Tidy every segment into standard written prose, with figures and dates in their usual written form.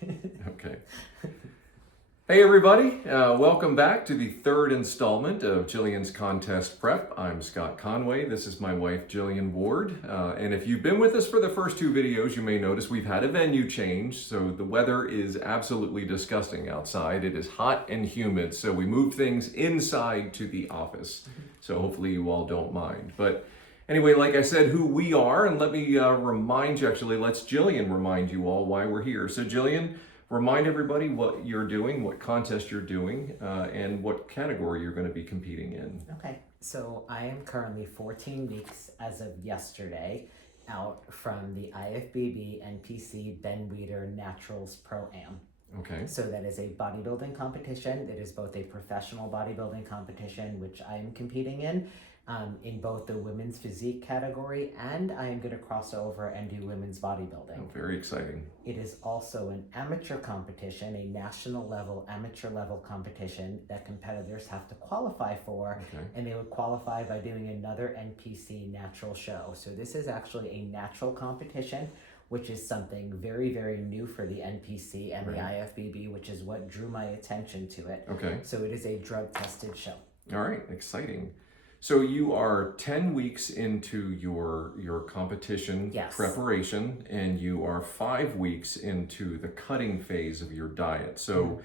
Okay. Hey everybody, welcome back to the third installment of Gillian's Contest Prep. I'm Scott Conway, this is my wife Gillian Ward, and if you've been with us for the first two videos, you may notice we've had a venue change, so the weather is absolutely disgusting outside. It is hot and humid, so we moved things inside to the office, so hopefully you all don't mind. But anyway, like I said, who we are, and let me remind you, actually, let's Gillian remind you all why we're here. So Gillian, remind everybody what you're doing, what contest you're doing, and what category you're going to be competing in. Okay, so I am currently 14 weeks as of yesterday out from the IFBB NPC Ben Weider Naturals Pro-Am. Okay. So that is a bodybuilding competition. It is both a professional bodybuilding competition, which I am competing in both the women's physique category, and I am going to cross over and do women's bodybuilding. Oh, very exciting. It is also an amateur competition, a national level, amateur level competition that competitors have to qualify for, and they would qualify by doing another NPC natural show. So this is actually a natural competition, which is something very, very new for the NPC and the IFBB, which is what drew my attention to it. Okay. So it is a drug-tested show. All right, exciting. So you are 10 weeks into your competition preparation, and you are 5 weeks into the cutting phase of your diet. So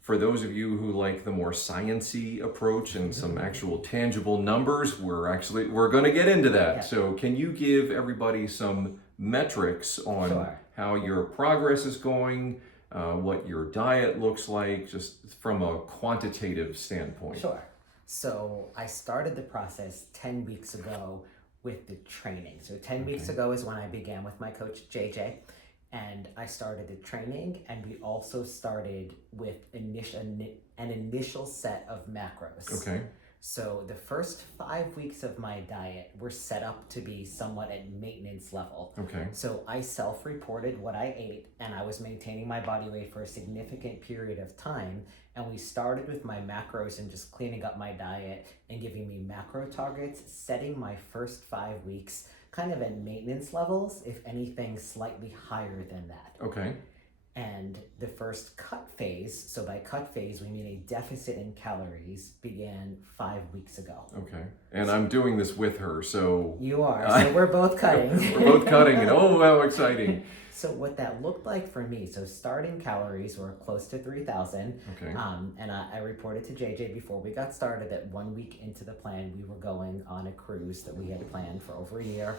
for those of you who like the more science-y approach and some actual tangible numbers, we're going to get into that. Yeah. So can you give everybody some metrics on how your progress is going, what your diet looks like, just from a quantitative standpoint? Sure. So I started the process 10 weeks ago with the training. So 10 weeks ago is when I began with my coach, JJ, and I started the training, and we also started with an initial set of macros. Okay. So the first 5 weeks of my diet were set up to be somewhat at maintenance level. Okay. So I self-reported what I ate, and I was maintaining my body weight for a significant period of time. And we started with my macros and just cleaning up my diet and giving me macro targets, setting my first 5 weeks kind of at maintenance levels, if anything slightly higher than that. Okay. And the first cut phase, so by cut phase, we mean a deficit in calories, began 5 weeks ago. Okay. And I'm doing this with her, so... You are, so we're both cutting. We're both cutting, and oh, how exciting. So what that looked like for me, so starting calories were close to 3,000. Okay. And I reported to JJ before we got started that 1 week into the plan, we were going on a cruise that we had planned for over a year.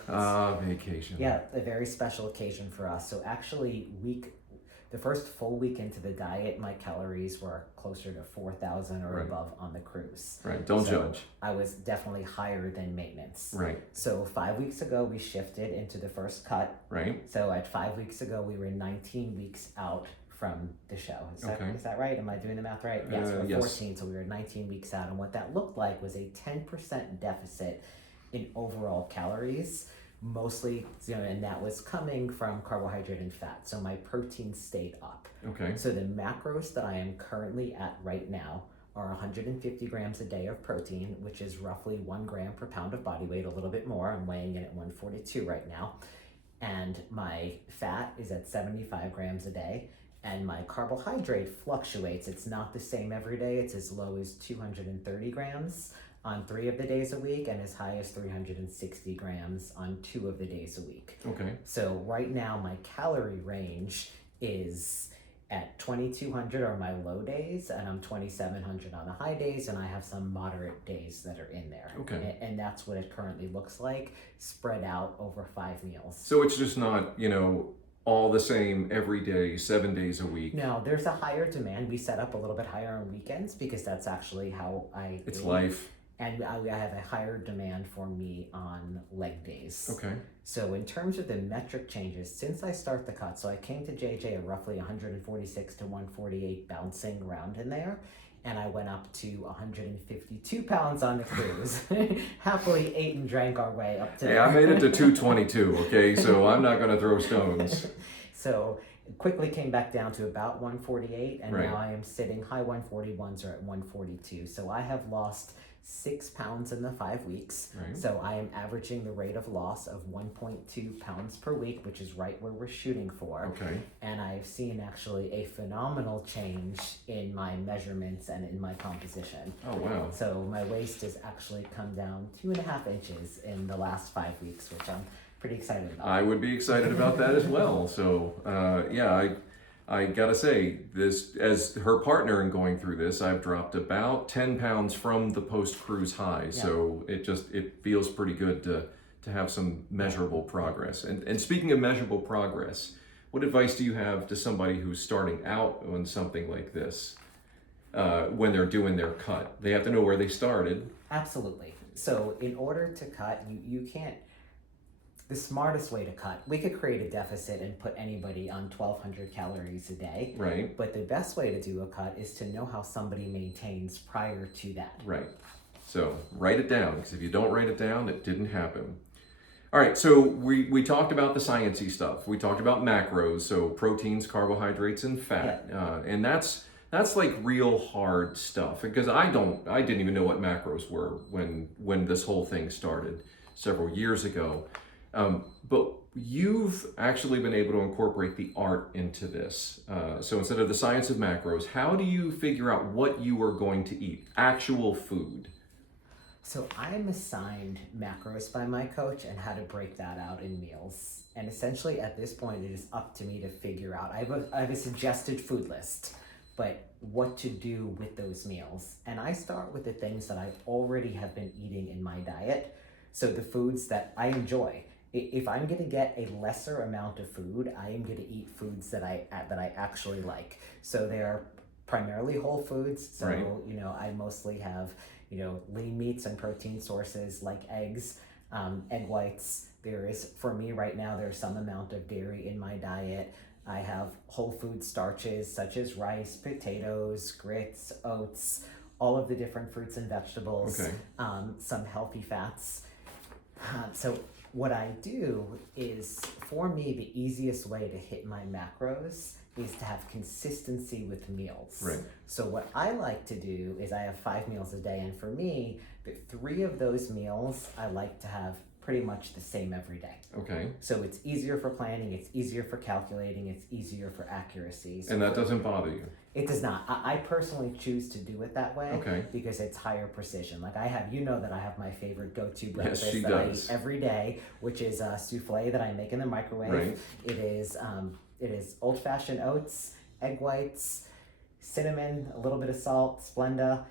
Vacation. Yeah, a very special occasion for us. So actually, the first full week into the diet, my calories were closer to 4,000 or above on the cruise. Right, don't judge. I was definitely higher than maintenance. Right. So 5 weeks ago, we shifted into the first cut. Right. So at 5 weeks ago, we were 19 weeks out from the show. Is that right? Am I doing the math right? Yes, we're 14, so we were 19 weeks out. And what that looked like was a 10% deficit in overall calories. Mostly, and that was coming from carbohydrate and fat. So my protein stayed up. Okay. So the macros that I am currently at right now are 150 grams a day of protein, which is roughly 1 gram per pound of body weight, a little bit more. I'm weighing in at 142 right now. And my fat is at 75 grams a day. And my carbohydrate fluctuates. It's not the same every day. It's as low as 230 grams on 3 of the days a week, and as high as 360 grams on 2 of the days a week. Okay. So right now my calorie range is at 2,200 are my low days, and I'm 2,700 on the high days, and I have some moderate days that are in there. Okay. And that's what it currently looks like, spread out over 5 meals. So it's just not, all the same every day, 7 days a week. No, there's a higher demand. We set up a little bit higher on weekends because that's actually how It's life. And I have a higher demand for me on leg days. Okay. So in terms of the metric changes, since I start the cut, so I came to JJ at roughly 146 to 148, bouncing around in there. And I went up to 152 pounds on the cruise. Happily ate and drank our way up to I made it to 222, okay? So I'm not going to throw stones. So quickly came back down to about 148, and now I am sitting high 141s or at 142. So I have lost 6 pounds in the 5 weeks. Right. So I am averaging the rate of loss of 1.2 pounds per week, which is right where we're shooting for. Okay. And I've seen actually a phenomenal change in my measurements and in my composition. Oh, wow. So my waist has actually come down 2.5 inches in the last 5 weeks, which I'm pretty excited about. I would be excited about that as well. So, yeah, I gotta say, this, as her partner in going through this, I've dropped about 10 pounds from the post-cruise high. Yeah. So it feels pretty good to have some measurable progress. And speaking of measurable progress, what advice do you have to somebody who's starting out on something like this when they're doing their cut? They have to know where they started. Absolutely. So in order to cut, you can't, the smartest way to cut, we could create a deficit and put anybody on 1,200 calories a day. Right. But the best way to do a cut is to know how somebody maintains prior to that. Right. So write it down, because if you don't write it down, it didn't happen. All right, so we talked about the sciencey stuff. We talked about macros, so proteins, carbohydrates, and fat. And that's like real hard stuff, because I didn't even know what macros were when this whole thing started several years ago. But you've actually been able to incorporate the art into this. So instead of the science of macros, how do you figure out what you are going to eat? Actual food. So I'm assigned macros by my coach and how to break that out in meals. And essentially at this point, it is up to me to figure out. I have a suggested food list, but what to do with those meals. And I start with the things that I already have been eating in my diet. So the foods that I enjoy. If I'm going to get a lesser amount of food, I am going to eat foods that I actually like. So they're primarily whole foods. So, Right. I mostly have, lean meats and protein sources like eggs, egg whites. For me right now, there's some amount of dairy in my diet. I have whole food starches such as rice, potatoes, grits, oats, all of the different fruits and vegetables, Okay. Some healthy fats. So what I do is, for me, the easiest way to hit my macros is to have consistency with meals. Right. So what I like to do is I have 5 meals a day, and for me, the 3 of those meals I like to have pretty much the same every day. Okay. So it's easier for planning, it's easier for calculating, it's easier for accuracy. So And that doesn't bother you? It does not. I personally choose to do it that way. Okay. Because it's higher precision. Like that I have my favorite go-to breakfast she that I does. eat every day, which is a souffle that I make in the microwave. Right. It is old-fashioned oats, egg whites, cinnamon, a little bit of salt, Splenda.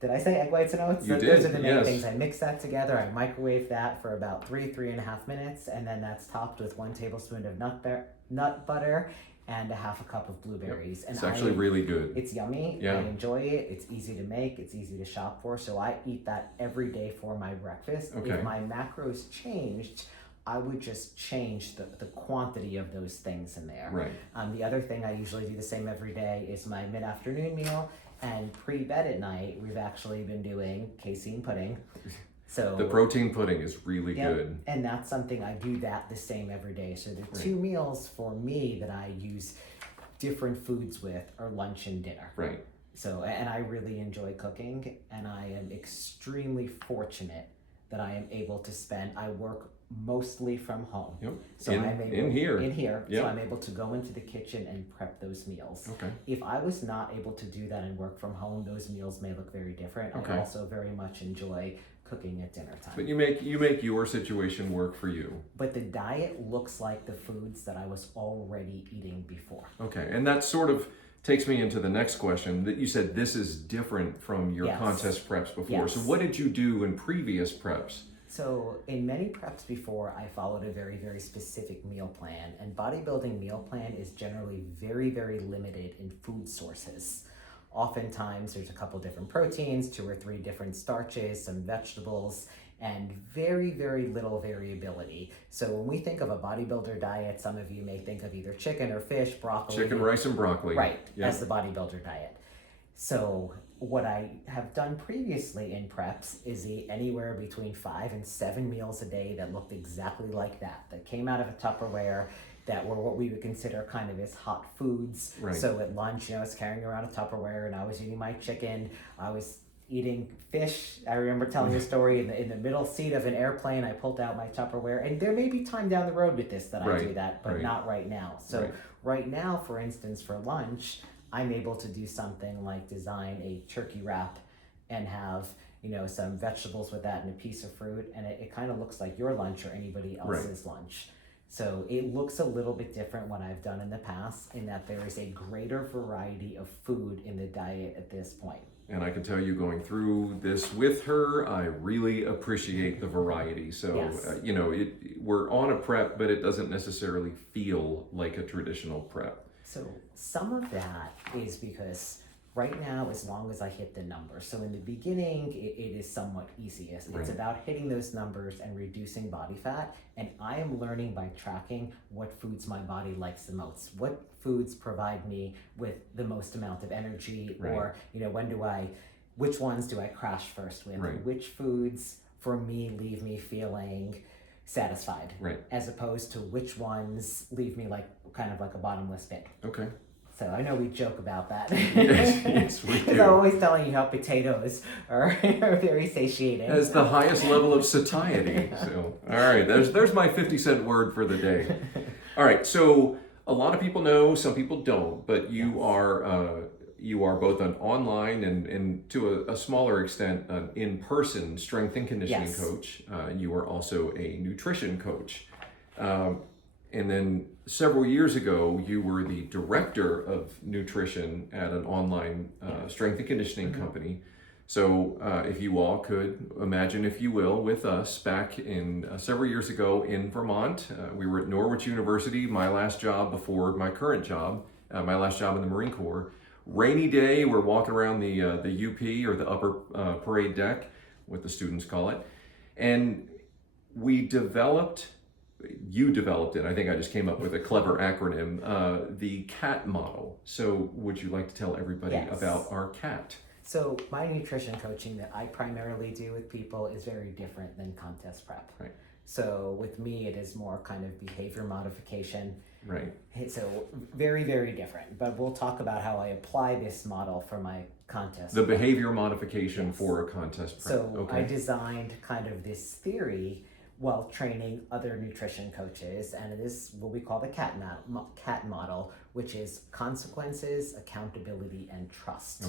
Did I say egg whites and oats? You Those did, are the main yes. things. I mix that together. I microwave that for about 3.5 minutes, and then that's topped with 1 tablespoon of nut butter and a half a cup of blueberries. And It's actually really good. It's yummy. Yeah. I enjoy it. It's easy to make. It's easy to shop for. So I eat that every day for my breakfast. Okay. If my macros changed, I would just change the quantity of those things in there. Right. The other thing I usually do the same every day is my mid-afternoon meal. And pre-bed at night, we've actually been doing casein pudding. So The protein pudding is really Yep. good. And that's something I do that the same every day. So the Right. 2 meals for me that I use different foods with are lunch and dinner. Right. So, and I really enjoy cooking, and I am extremely fortunate that I am able to I work mostly from home. Yep. So In- I'm able, in here. So Yep. I'm able to go into the kitchen and prep those meals. Okay. If I was not able to do that and work from home, those meals may look very different. Okay. I also very much enjoy cooking at dinner time. But you make your situation work for you. But the diet looks like the foods that I was already eating before. Okay. And that sort of takes me into the next question, that you said this is different from your Yes. contest preps before. Yes. So what did you do in previous preps? So in many preps before, I followed a very, very specific meal plan, and bodybuilding meal plan is generally very, very limited in food sources. Oftentimes there's a couple different proteins, 2 or 3 different starches, some vegetables, and very, very little variability. So when we think of a bodybuilder diet, some of you may think of either chicken or fish, broccoli. Chicken, rice, and broccoli. Right, Yeah. as the bodybuilder diet. So what I have done previously in preps is eat anywhere between 5 and 7 meals a day that looked exactly like that came out of a Tupperware, that were what we would consider kind of as hot foods. Right. So at lunch, I was carrying around a Tupperware and I was eating my chicken. I was eating fish. I remember telling a story in the middle seat of an airplane. I pulled out my Tupperware, and there may be time down the road with this that I do that, but not right now. So right now, for instance, for lunch, I'm able to do something like design a turkey wrap and have, you know, some vegetables with that and a piece of fruit, and it kind of looks like your lunch or anybody else's lunch. So it looks a little bit different what I've done in the past, in that there is a greater variety of food in the diet at this point. And I can tell you, going through this with her, I really appreciate the variety. So, you know, we're on a prep, but it doesn't necessarily feel like a traditional prep. So some of that is because right now, as long as I hit the numbers. So in the beginning, it is somewhat easy. It's about hitting those numbers and reducing body fat. And I am learning by tracking what foods my body likes the most. What foods provide me with the most amount of energy, or, you know, which ones do I crash first with? Which foods for me leave me feeling satisfied, as opposed to which ones leave me like kind of like a bottomless pit. Okay. So I know we joke about that. Yes, we do. Because I'm always telling you how potatoes are very satiating. As the highest level of satiety. So, all right, there's my 50-cent word for the day. All right, so a lot of people know, some people don't, but you are both an online and to a smaller extent an in-person strength and conditioning coach. You are also a nutrition coach. And then several years ago, you were the director of nutrition at an online strength and conditioning company. So if you all could imagine, if you will, with us back in several years ago in Vermont, we were at Norwich University, my last job before my current job, my last job in the Marine Corps. Rainy day, we're walking around the UP, or the upper parade deck, what the students call it. And you developed it, I think I just came up with a clever acronym, the CAT model. So would you like to tell everybody about our CAT? So my nutrition coaching that I primarily do with people is very different than contest prep. So with me, it is more kind of behavior modification. So very, very different. But we'll talk about how I apply this model for my contest. The behavior modification for a contest prep. So I designed kind of this theory while training other nutrition coaches, and it is what we call the CAT model, which is consequences, accountability, and trust.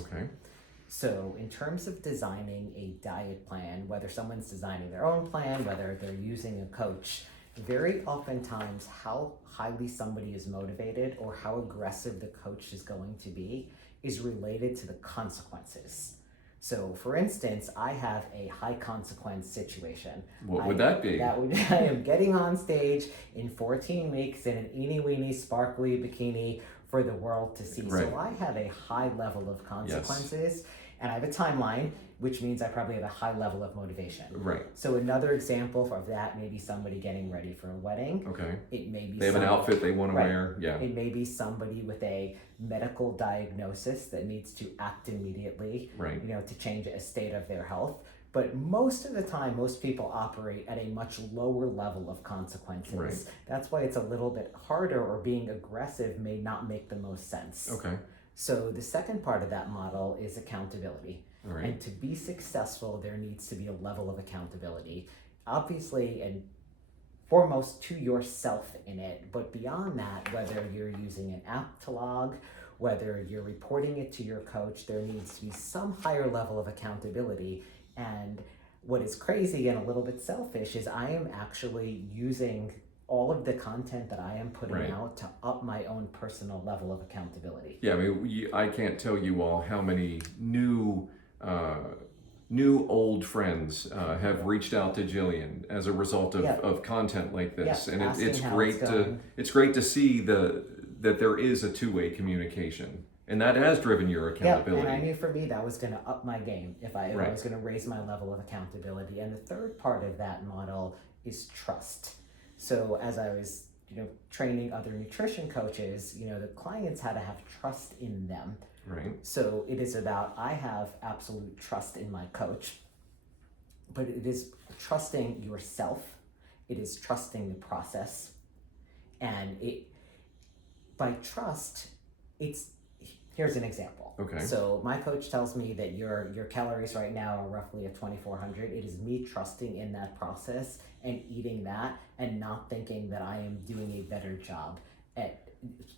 So in terms of designing a diet plan, whether someone's designing their own plan, whether they're using a coach, very oftentimes how highly somebody is motivated or how aggressive the coach is going to be is related to the consequences. So, for instance, I have a high consequence situation. What would that be? I am getting on stage in 14 weeks in an eeny-weeny sparkly bikini for the world to see. So I have a high level of consequences, and I have a timeline, which means I probably have a high level of motivation. So another example of that may be somebody getting ready for a wedding. It may be they have an outfit they want to wear. It may be somebody with a medical diagnosis that needs to act immediately, you know, to change a state of their health. But most of the time, most people operate at a much lower level of consequences. That's why it's a little bit harder, or being aggressive may not make the most sense. So the second part of that model is accountability. And to be successful, there needs to be a level of accountability. Obviously, and foremost to yourself in it, but beyond that, whether you're using an app to log, whether you're reporting it to your coach, there needs to be some higher level of accountability. And what is crazy and a little bit selfish is I am actually using all of the content that I am putting out to up my own personal level of accountability. I mean, I can't tell you all how many new old friends have reached out to Gillian as a result of content like this, and it's great to see that there is a two-way communication, and that has driven your accountability. And I knew for me that was going to up my game if I was going to raise my level of accountability. And the third part of that model is trust. So as I was, you know, training other nutrition coaches, you know, the clients had to have trust in them. So it is about, I have absolute trust in my coach, but it is trusting yourself. It is trusting the process. And by trust, it's Here's an example. Okay. So my coach tells me that your calories right now are roughly at 2,400. It is me trusting in that process and eating that and not thinking that I am doing a better job at,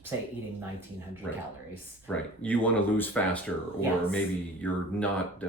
say, eating 1,900 Right. calories. Right. You want to lose faster, or Yes. maybe you're not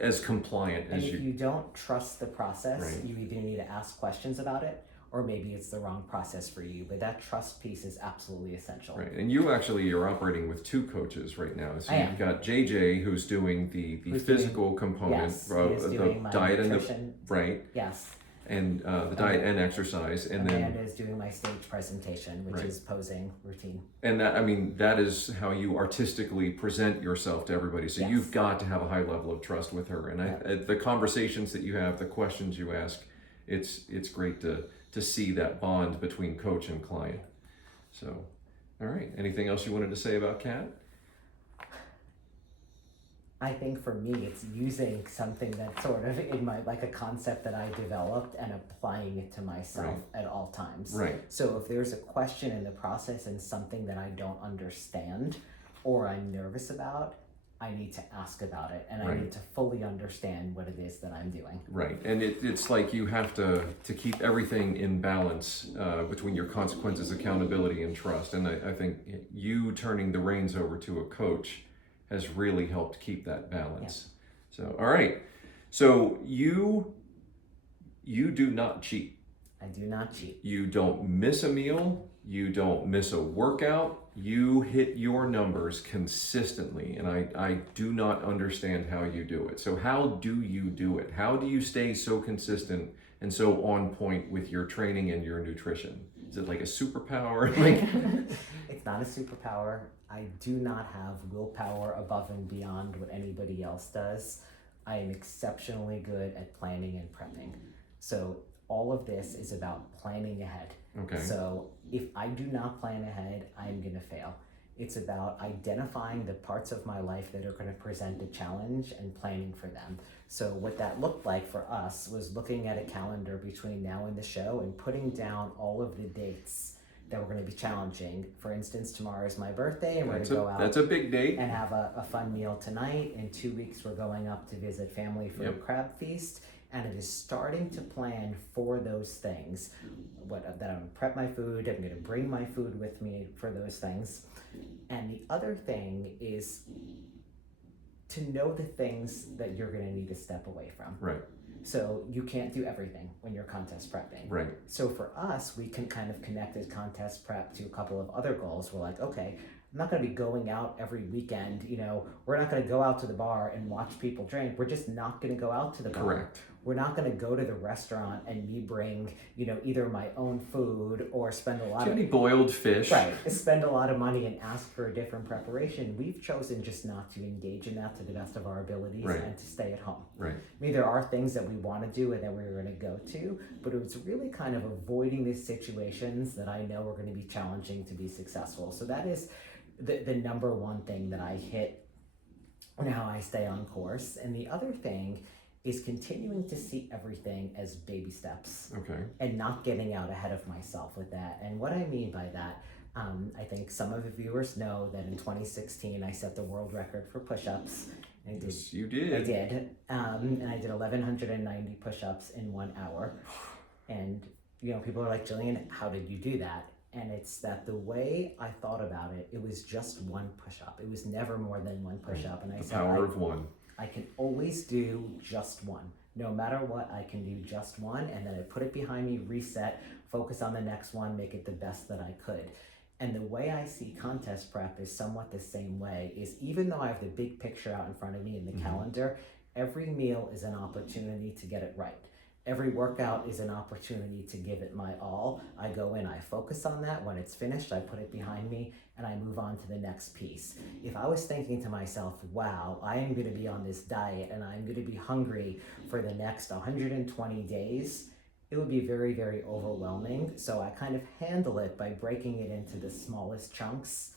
as compliant And as if you don't trust the process, Right. you either need to ask questions about it, or maybe it's the wrong process for you. But that trust piece is absolutely essential. Right, and you actually are operating with two coaches right now. So I you've got JJ who's doing the Who's physical component, Yes, he is the doing my diet nutrition. right, Yes. and the diet and exercise, and Amanda is doing my stage presentation, which Right. is posing routine. and that, I mean, that is how you artistically present yourself to everybody. So Yes. you've got to have a high level of trust with her, and the conversations that you have, the questions you ask, it's great to see that bond between coach and client. So, all right. Anything else you wanted to say about Kat? I think for me, it's using something that's sort of in my, like a concept that I developed and applying it to myself at all times. Right. So if there's a question in the process and something that I don't understand or I'm nervous about, I need to ask about it, and I Right. need to fully understand what it is that I'm doing. Right, and it's like you have to keep everything in balance between your consequences, accountability, and trust. And I think you turning the reins over to a coach has really helped keep that balance. So, all right, so you do not cheat. I do not cheat. You don't miss a meal. You don't miss a workout. You hit your numbers consistently, and I do not understand how you do it. So how do you do it? How do you stay so consistent and so on point with your training and your nutrition? Is it like a superpower? It's not a superpower. I do not have willpower above and beyond what anybody else does. I am exceptionally good at planning and prepping. So all of this is about planning ahead. Okay. So if I do not plan ahead, I'm going to fail. It's about identifying the parts of my life that are going to present a challenge and planning for them. So what that looked like for us was looking at a calendar between now and the show and putting down all of the dates that were going to be challenging. For instance, tomorrow is my birthday, and we're going to go out. That's a big date. And have a fun meal tonight. In 2 weeks, we're going up to visit family for a crab feast. And it is starting to plan for those things. That I'm gonna prep my food, I'm gonna bring my food with me for those things. And the other thing is to know the things that you're gonna need to step away from. Right. So you can't do everything when you're contest prepping. Right. So for us, we can kind of connected contest prep to a couple of other goals. We're like, okay, I'm not going to be going out every weekend. We're not going to go out to the bar and watch people drink. We're just not going to go out to the bar. Correct. We're not going to go to the restaurant and me bring, either my own food or spend a lot of boiled fish. Right. Spend a lot of money and ask for a different preparation. We've chosen just not to engage in that to the best of our abilities and to stay at home. Right. I mean, there are things that we want to do and that we're going to go to, but it was really kind of avoiding these situations that I know are going to be challenging to be successful. So that is the number one thing that I hit and how I stay on course. And the other thing is continuing to see everything as baby steps. Okay. And not getting out ahead of myself with that. And what I mean by that, I think some of the viewers know that in 2016 I set the world record for push-ups. Yes, you did. I did. And I did 1,190 push-ups in 1 hour. And people are like, Gillian, how did you do that? And it's that the way I thought about it, it was just one push-up. It was never more than one push-up. And I said, power of one. I can always do just one. No matter what, I can do just one. And then I put it behind me, reset, focus on the next one, make it the best that I could. And the way I see contest prep is somewhat the same way, is even though I have the big picture out in front of me in the calendar, every meal is an opportunity to get it right. Every workout is an opportunity to give it my all. I go in, I focus on that. When it's finished, I put it behind me and I move on to the next piece. If I was thinking to myself, wow, I am going to be on this diet and I'm going to be hungry for the next 120 days, it would be very, very overwhelming. So I kind of handle it by breaking it into the smallest chunks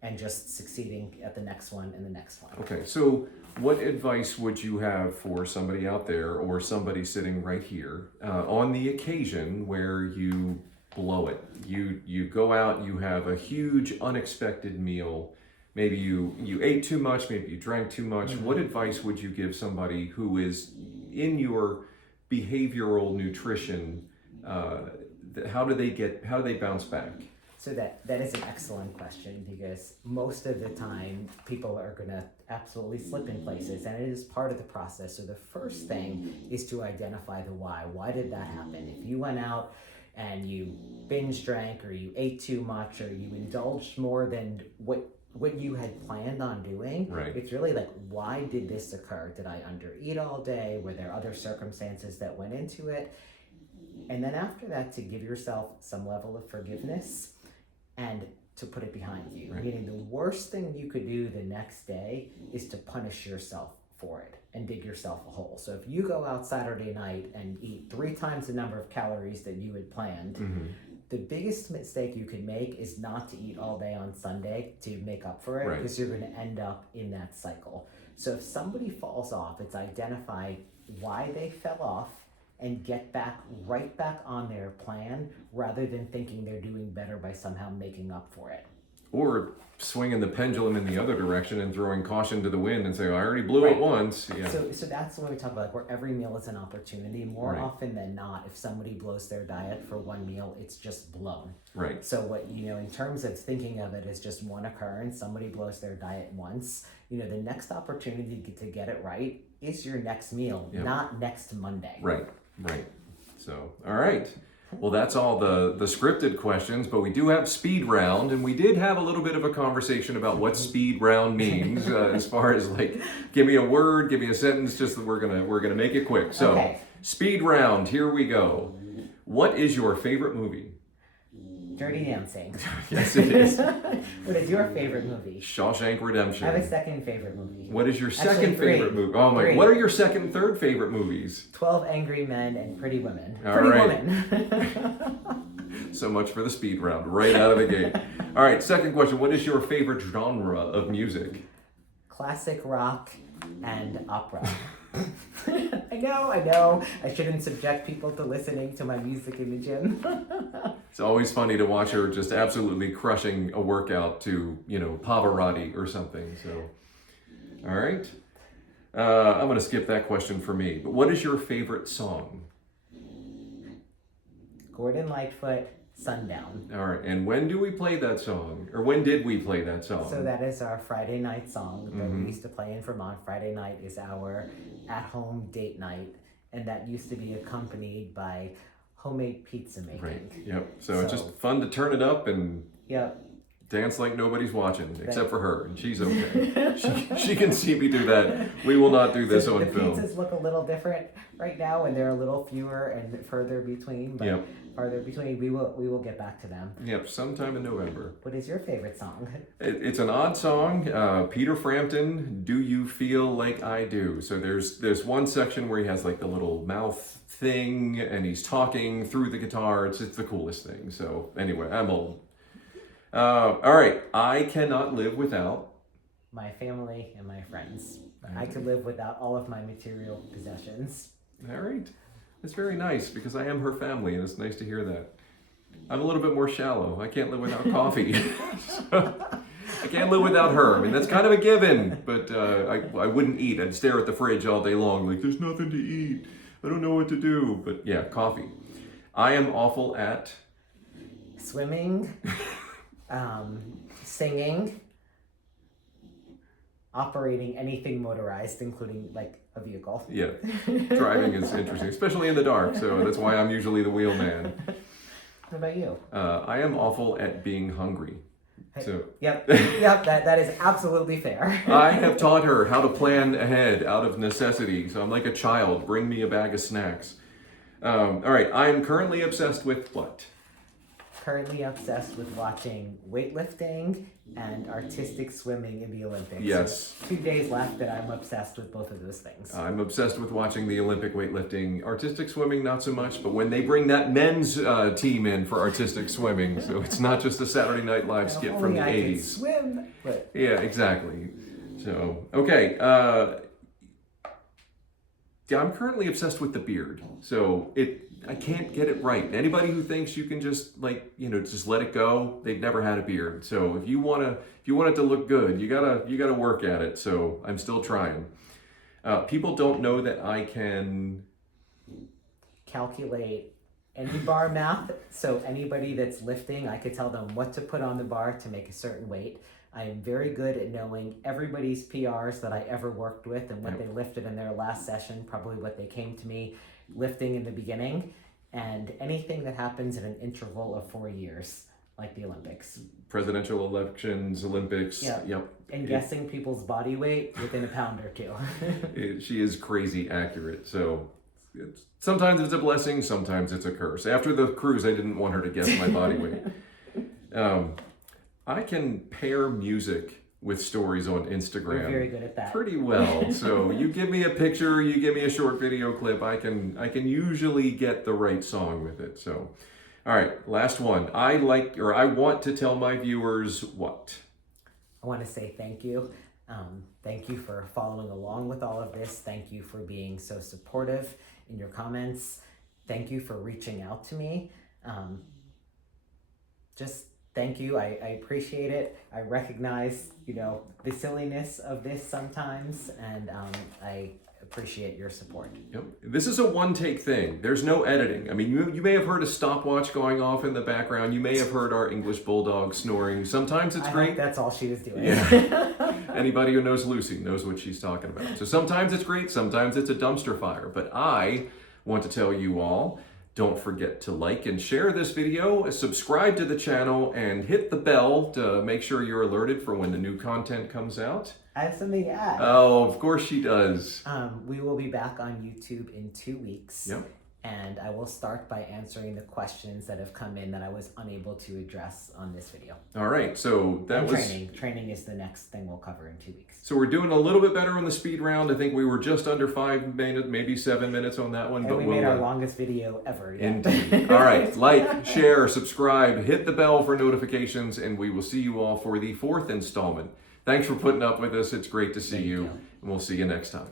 and just succeeding at the next one and the next one. Okay, so what advice would you have for somebody out there or somebody sitting right here on the occasion where you blow it? You go out, you have a huge unexpected meal maybe you ate too much, maybe you drank too much. What advice would you give somebody who is in your behavioral nutrition? How do they bounce back? So that is an excellent question, because most of the time people are going to absolutely slip in places, and it is part of the process. So the first thing is to identify the why. Why did that happen? If you went out and you binge drank, or you ate too much, or you indulged more than what you had planned on doing, right. It's really like, why did this occur? Did I undereat all day? Were there other circumstances that went into it? And then after that, to give yourself some level of forgiveness and to put it behind you. Right. Meaning the worst thing you could do the next day is to punish yourself for it and dig yourself a hole. So if you go out Saturday night and eat 3 times the number of calories that you had planned, the biggest mistake you could make is not to eat all day on Sunday to make up for it, right. because you're going to end up in that cycle. So if somebody falls off, it's identify why they fell off and get right back on their plan, rather than thinking they're doing better by somehow making up for it. Or swinging the pendulum in the other direction and throwing caution to the wind and saying, I already blew Right. it once. Yeah. So that's when we talk about, like, where every meal is an opportunity. More right. often than not, if somebody blows their diet for one meal, it's just blown. Right. So what, in terms of thinking of it as just one occurrence, somebody blows their diet once, the next opportunity to get it right is your next meal, Yep. not next Monday. Right. Right. So, all right. Well, that's all the scripted questions, but we do have speed round, and we did have a little bit of a conversation about what speed round means, as far as like, give me a word, give me a sentence, just that we're gonna make it quick. So, Okay. Speed round, here we go. What is your favorite movie? Dirty Dancing. Yes, it is. What is your favorite movie? Shawshank Redemption. I have a second favorite movie. What is your Actually, second three. favorite movie? Oh my! Three. What are your second and third favorite movies? 12 Angry Men and Pretty Women. All Pretty right. Woman. So much for the speed round, right out of the gate. All right, second question. What is your favorite genre of music? Classic rock and opera. I know. I shouldn't subject people to listening to my music in the gym. It's always funny to watch her just absolutely crushing a workout to, Pavarotti or something. So, all right. I'm going to skip that question for me. But what is your favorite song? Gordon Lightfoot, Sundown. All right. And when do we play that song? Or when did we play that song? So that is our Friday night song that we used to play in Vermont. Friday night is our at-home date night, and that used to be accompanied by homemade pizza making. Right. Yep. So it's just fun to turn it up and Yep. dance like nobody's watching, except for her, and she's okay. she can see me do that. We will not do this So on the film. pizzas look a little different right now, and they're a little fewer and further between. But Yep. farther between, we will get back to them. Yep. Sometime in November. What is your favorite song? It's an odd song. Peter Frampton, "Do You Feel Like I Do?" So there's one section where he has like the little mouth thing, and he's talking through the guitar. It's the coolest thing. So anyway, I'm old. All right. I cannot live without My family and my friends. I could live without all of my material possessions. All right. That's very nice, because I am her family, and it's nice to hear that. I'm a little bit more shallow. I can't live without coffee. I can't live without her. I mean, that's kind of a given, but I wouldn't eat. I'd stare at the fridge all day long, like, there's nothing to eat. I don't know what to do. But yeah, coffee. I am awful at... Swimming, singing, operating anything motorized, including like a vehicle. Yeah, driving is interesting, especially in the dark, so that's why I'm usually the wheelman. What about you? I am awful at being hungry. So Yep, that is absolutely fair. I have taught her how to plan ahead out of necessity. So I'm like a child. Bring me a bag of snacks. All right. I am currently obsessed with what? Currently obsessed with watching weightlifting and artistic swimming in the Olympics. Yes. There's 2 days left that I'm obsessed with both of those things. I'm obsessed with watching the Olympic weightlifting. Artistic swimming, not so much. But when they bring that men's team in for artistic swimming, so it's not just a Saturday Night Live skit If from only the I could 80s. swim. But Yeah, exactly. So, okay. Yeah, I'm currently obsessed with the beard. So I can't get it right. Anybody who thinks you can just just let it go, they've never had a beard. So if you want it to look good, you gotta work at it. So I'm still trying. People don't know that I can calculate any bar math. So anybody that's lifting, I could tell them what to put on the bar to make a certain weight. I am very good at knowing everybody's PRs that I ever worked with and what they lifted in their last session, probably what they came to me lifting in the beginning, and anything that happens in an interval of 4 years, like the Olympics. Presidential elections, Olympics. Yep. And guessing people's body weight within a pound or two. She is crazy accurate. So sometimes it's a blessing, sometimes it's a curse. After the cruise, I didn't want her to guess my body weight. I can pair music with stories on Instagram. We're very good at that. Pretty well. So you give me a picture, you give me a short video clip, I can usually get the right song with it. So, all right, last one. I want to tell my viewers what? I want to say thank you. Thank you for following along with all of this. Thank you for being so supportive in your comments. Thank you for reaching out to me. Just thank you. I appreciate it. I recognize, the silliness of this sometimes, and I appreciate your support. Yep. This is a one-take thing. There's no editing. I mean, you may have heard a stopwatch going off in the background. You may have heard our English bulldog snoring. Sometimes it's great. Hope that's all she was doing. Yeah. Anybody who knows Lucy knows what she's talking about. So sometimes it's great. Sometimes it's a dumpster fire. But I want to tell you all, don't forget to like and share this video, subscribe to the channel, and hit the bell to make sure you're alerted for when the new content comes out. I have something to add. Oh, of course she does. We will be back on YouTube in 2 weeks. Yep. And I will start by answering the questions that have come in that I was unable to address on this video. All right, so that was... Training is the next thing we'll cover in 2 weeks. So we're doing a little bit better on the speed round. I think we were just under 5 minutes, maybe 7 minutes on that one. And we made our longest video ever. Yeah. Indeed. All right, like, share, subscribe, hit the bell for notifications, and we will see you all for the 4th installment. Thanks for putting up with us. It's great to see you, and we'll see you next time.